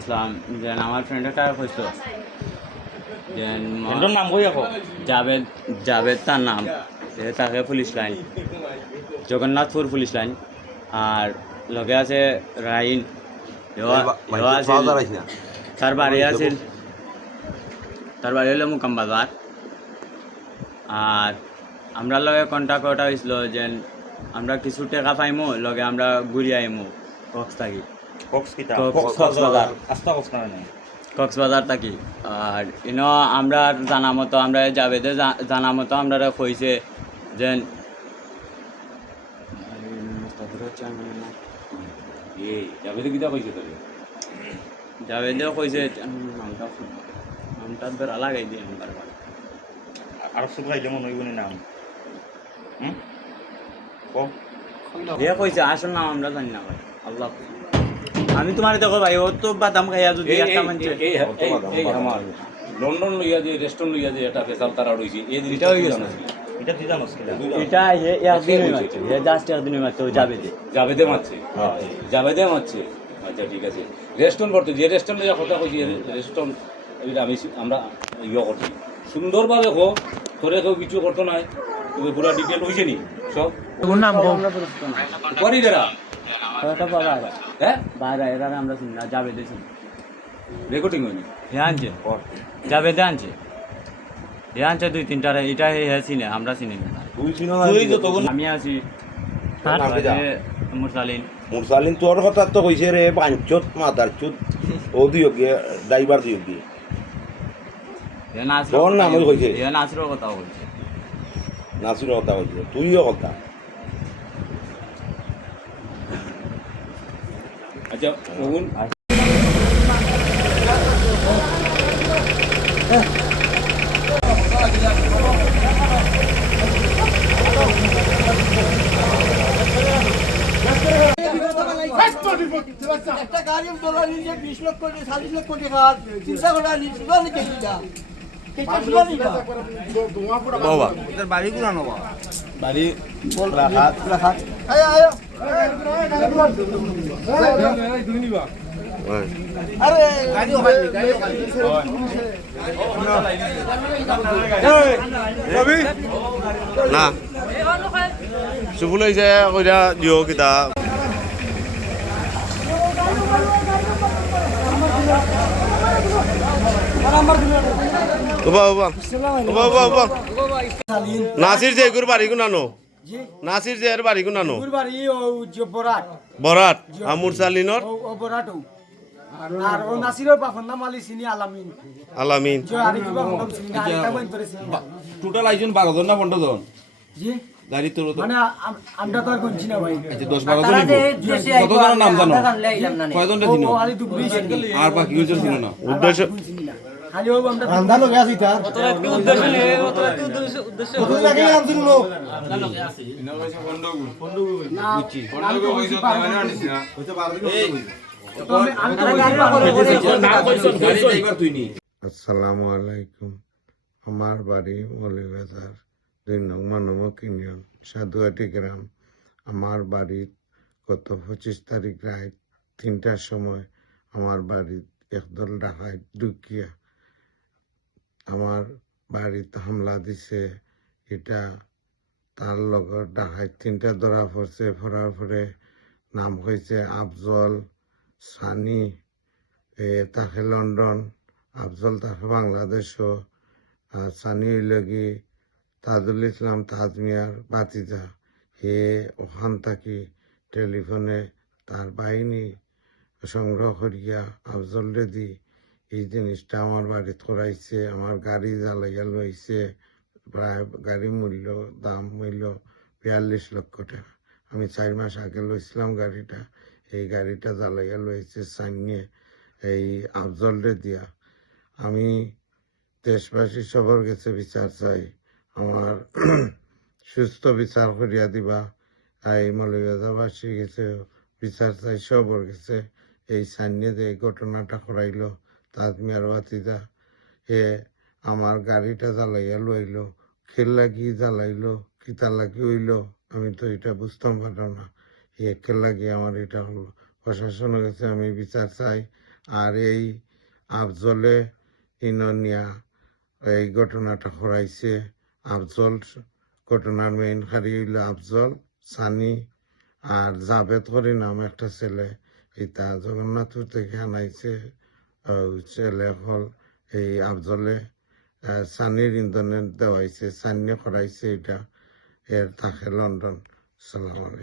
ইসলাম যেন আমার ফ্রেন্ডের কাছে কইতো যেন ফ্রেন্ডের নাম কই আকৌ জাভেদ জাভেদ তার নাম। তাকে police line Jagannathpur police line আর লগে আছে রাইন। তার বাড়ি আছে তার বাড়ি হলো মুকাম বাজার আর আমরা লগে কন্ট্যাক্ট করা হয়েছিল যে আমরা কিছু টাকা পাইমো লগে আমরা ঘুরি আইমো কক্স থাকি। কক্স কিতা কক্স- কক্স কক্সবাজার। আস্তা কক্স না নাই। কক্সবাজার থাকি আর ইনো আমরা জানা মতো আমরা যাবেদে জানা মতো আমরা কইছে যে এই কিতা কইছে তোরে? জাবেদে কইছে নামটা নামটা বেড়া লাগাই দিয়ে বারবার। আর সব গাইলে মনে হইব নাম। হুম? কইছে আসল নাম আমরা জানি না ভাই। আল্লাহ আমি তোমার দেখো ভাই ও তো বাদাম খাইয়া যদি একটা মানছে এই- আমার লন্ডন লইয়া যে রেস্টুরেন্ট লইয়া যে এটা পেশাল তারা রইছে এই এটা জিনিসটা হয়ে হয়ে গেছে। এটা দিদা নসকিলা এটা মারছে হে জাস্ট মারছে ও যাবে দে। জাবেদে মারছে। জাবেদে মারছে। আচ্ছা ঠিক আছে। রেস্টুরেন্ট করতে যে রেস্টুরেন্ট লইয়া কথা কইছি রেস্টুরেন্ট এটা আমি আমরা ইয়ে করছি। সুন্দরভাবে হোক তোরে কেউ কিছু করতো নাই তুমি পুরা ডিটেল হয়েছে নি? সব? নাম করি দেরা বাবা। হ্যাঁ? বাইরে এরা আমরা চিনি না যাবে দে রেকর্ডিং হয়নি? হে আনছে। যাবে দে আনছে। হে আনছে দুই তিনটা এটা চিনে আমরা চিনি না। তুই তো তখন আমি আছি। মুরসালিন। মুরসালিন তোর কথা তো কইছে রে পাঁচত মাতার চুত ও দিও গিয়ে ড্রাইভার দিও গিয়ে হে নাসর তোর নাম কইছে? কথা বলছে নাসির কথা কইছে। তুইও কথা। আচ্ছা ওগুন একটা গাড়ি তোলা নিয়ে বিশ লক্ষ কোটি চাল্লিশ লক্ষ চিন্তা করা নিচ্ছিল না কেজিটা কেজিটা ছিল না আয় আয় আরে গাড়ি ওখানে গাড়ি না চুবলৈ যায় কইরা দিও কিতা উবা উবা উবা উবা উবা নাসির যে এগুর বাড়ি গুনানো। নাসির যে এর বাড়ি গুনানো। বাড়ি বরাট আমুর সালিনর। আর ও নাসিরের বাপন নাম আলি সিনি আলামিন। আলামিন। টোটাল আইজন বারো জন না পনেরো জন? জি। গাড়ি তোর মানে আমরা তো আর গুনছি না ভাই। দশ বারো জন কত জনের নাম জানো? কয়জন ও ছিল ও আলি দুবলি সিনি আর বাকি কয়জন ছিল না? উদ্দেশ্য আসসালামু আলাইকুম। আমার বাড়ি মৌলিবাজার দুই নং মানবক ইউনিয়ন সাধুয়াটি গ্রাম। আমার বাড়ির গত পঁচিশ তারিখ রাত তিনটার সময় আমার বাড়ির একদল ডাকাত ঢুকিয়া আমার বাড়িতে হামলা দিছে, এটা তার লগত ডাকাত তিনটা ধরা পড়ছে, পড়ার পরে নাম হয়েছে আফজল সানি তাকে লন্ডন, আফজল তাকে বাংলাদেশও সানি হইলগি তাজুল ইসলাম তাজ মিয়ার বাতিজা হে ওখান থাকি টেলিফোনে তার বাহিনী সংগ্রহ করিয়া আফজল রেদি এই জিনিসটা আমার বাড়িতে করাইছে, আমার গাড়ি জ্বালাইয়া লইছে, প্রায় গাড়ি মূল্য, দাম মূল্য বিয়াল্লিশ লক্ষ টাকা। আমি চার মাস আগে লইছিলাম গাড়িটা, এই গাড়িটা জ্বালাইয়া লইছে সাইনিয়ে এই আফজলরে দিয়া। আমি দেশবাসী সবর গেছে বিচার চাই, আমার সুস্থ বিচার করিয়া দিবা। আই মৌলবাজাবাসী গেছে বিচার চাই, সবর গেছে এই সাইনিয়ে যে এই ঘটনাটা করাইল তাজ মিয়ার বাতিদা হে আমার গাড়িটা জ্বালাইয়া লইল খেল লাগি জ্বালাইলো কিতা লাগি হইল। আমি তো এটা বুঝতাম পারলাম না। একে লাগি আমার এটা হলো। প্রশাসনের কাছে আমি বিচার চাই। আর এই আফজলে ইননিয়া, এই ঘটনাটা হরাইছে আফজল ঘটনার মেইন হারি হইল আফজল, সানি আর জাভেদ হরি নাম একটা ছেলে। এটা জগন্নাথপুর থেকে আনাইছে। আহ, ছেলে হল এই আফজলে সানির ইন্টারনেট হয়েছে সানিয়ে করাইছে এটা এর থাকে লন্ডন সালাম